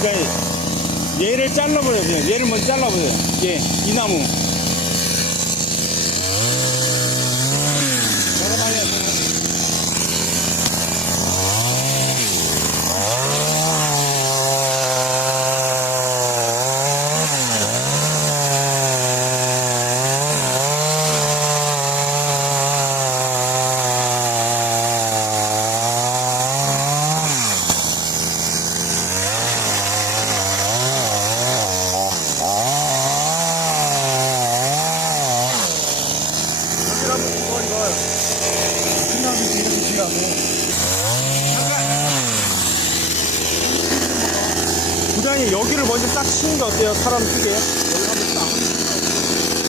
그러니까 얘를 잘라버려야 돼요. 얘를 먼저 잘라버려요. 얘, 이 나무. 부장님 여기를 먼저 딱 치는 게 어때요? 사람 크게.